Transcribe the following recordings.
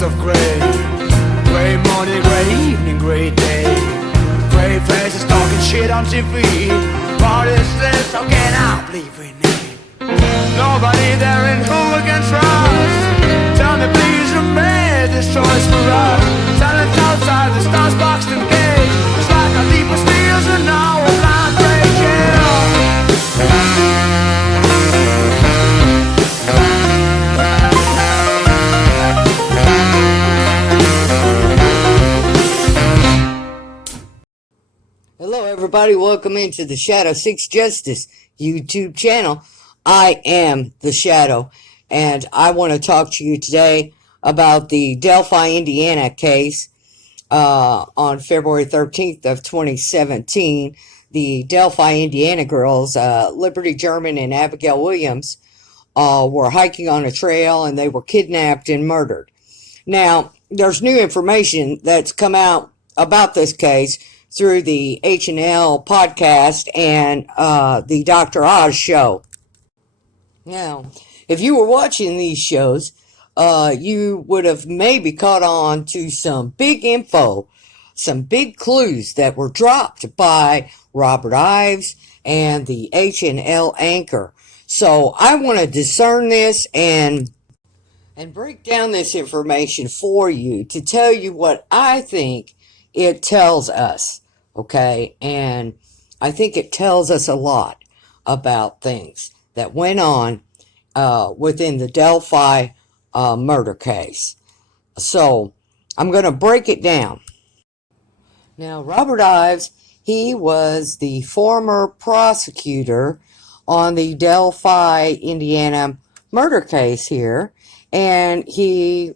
skies of gray. Gray morning, gray evening, gray day. Gray faces talking shit on TV. What is this? How can I believe in it? Nobody there in who we can trust. Tell me please who made this choice for us. Silence outside the stars boxed in cage. It's like our deepest fears are now a blind breaking. Hello everybody, welcome into the Shadow 6 Justice YouTube channel. I am the Shadow, and I want to talk to you today about the Delphi, Indiana case on February 13th of 2017. The Delphi, Indiana girls, Liberty German and Abigail Williams, were hiking on a trail and they were kidnapped and murdered. Now, there's new information that's come out about this case through the H&L podcast and the Dr. Oz show. Now, if you were watching these shows, you would have maybe caught on to some big info, some big clues that were dropped by Robert Ives and the H&L anchor. So I want to discern this and break down this information for you to tell you what I think it tells us, okay? And I think it tells us a lot about things that went on within the Delphi murder case. So I'm going to break it down. Now, Robert Ives, he was the former prosecutor on the Delphi, Indiana murder case here, and he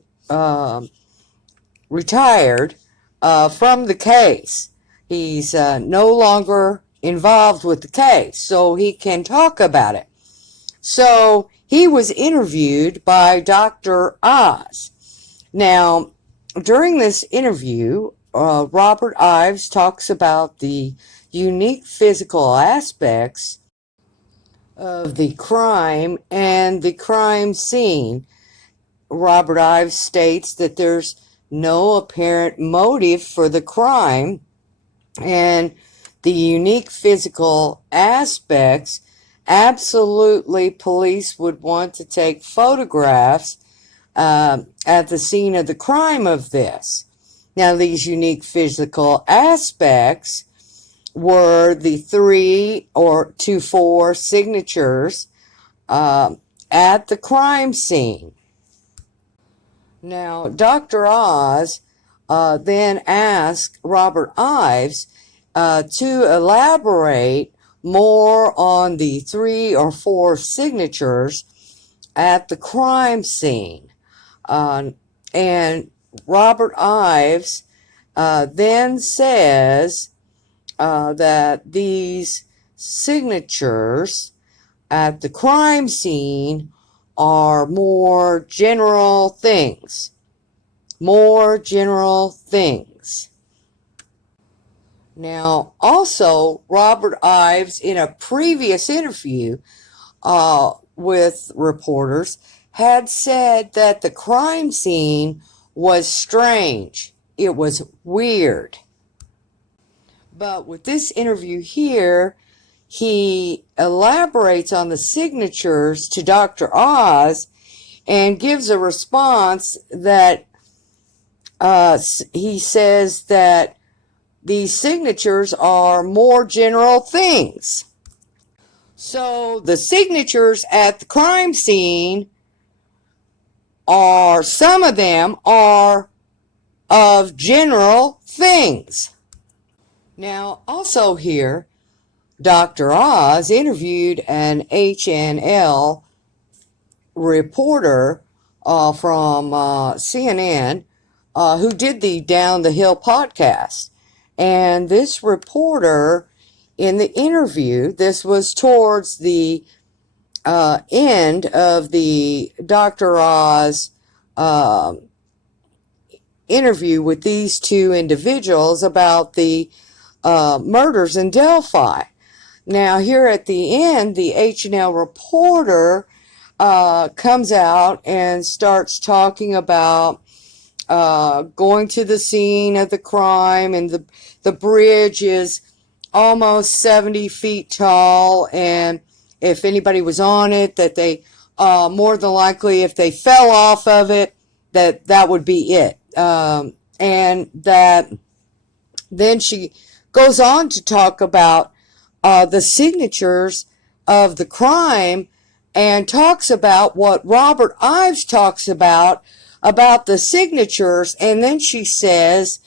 retired from the case. He's no longer involved with the case, so he can talk about it. So he was interviewed by Dr. Oz. Now, during this interview, Robert Ives talks about the unique physical aspects of the crime and the crime scene. Robert Ives states that there's no apparent motive for the crime, and the unique physical aspects, absolutely police would want to take photographs at the scene of the crime of this. Now, these unique physical aspects were the 3 to 4 signatures at the crime scene. Now, Dr. Oz then asked Robert Ives to elaborate more on the 3 or 4 signatures at the crime scene. And Robert Ives then says that these signatures at the crime scene are more general things. More general things. Now, also, Robert Ives, in a previous interview with reporters, had said that the crime scene was strange. It was weird. But with this interview here, he elaborates on the signatures to Dr. Oz and gives a response that he says that these signatures are more general things. So the signatures at the crime scene are, some of them are of general things. Now, also here, Dr. Oz interviewed an H&L reporter from CNN who did the Down the Hill podcast. And this reporter, in the interview, this was towards the end of the Dr. Oz interview with these two individuals about the murders in Delphi. Now, here at the end, the H&L reporter comes out and starts talking about going to the scene of the crime, and the bridge is almost 70 feet tall, and if anybody was on it, that they more than likely, if they fell off of it, that would be it. And that then she goes on to talk about the signatures of the crime, and talks about what Robert Ives talks about the signatures. And then she says,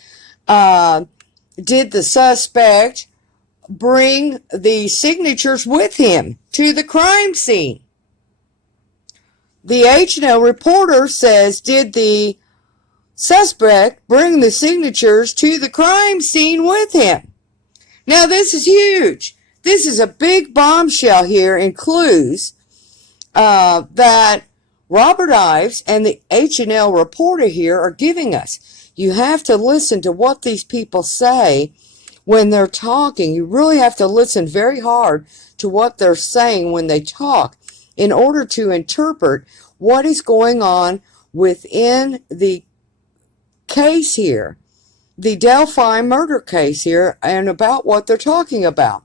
did the suspect bring the signatures with him to the crime scene? The H&L reporter says, did the suspect bring the signatures to the crime scene with him? Now, this is huge. This is a big bombshell here in clues that Robert Ives and the H&L reporter here are giving us. You have to listen to what these people say when they're talking. You really have to listen very hard to what they're saying when they talk in order to interpret what is going on within the case here, the Delphi murder case here, and about what they're talking about.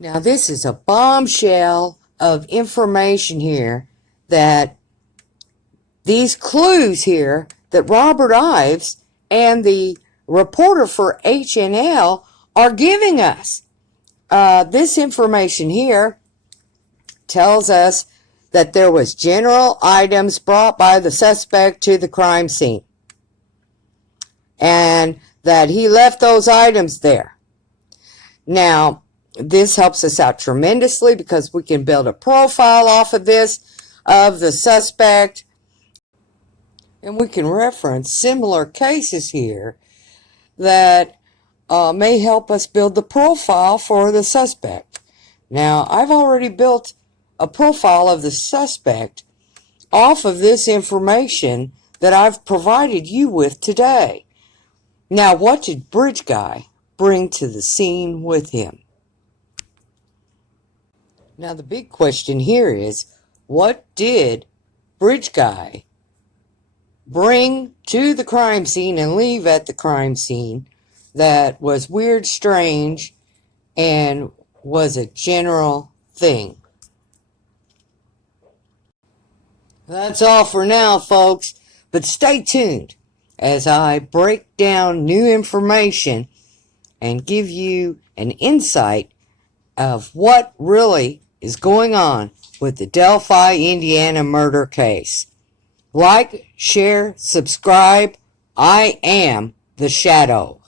Now, this is a bombshell of information here, that these clues here that Robert Ives and the reporter for H&L are giving us. This information here tells us that there was general items brought by the suspect to the crime scene, and that he left those items there. Now, this helps us out tremendously because we can build a profile off of this, of the suspect, and we can reference similar cases here that may help us build the profile for the suspect. Now, I've already built a profile of the suspect off of this information that I've provided you with today. Now, what did Bridge Guy bring to the scene with him? Now, the big question here is, what did Bridge Guy bring to the crime scene and leave at the crime scene that was weird, strange, and was a general thing? That's all for now, folks, but stay tuned as I break down new information and give you an insight of what really is going on with the Delphi, Indiana murder case. Like, share, subscribe. I am the Shadow.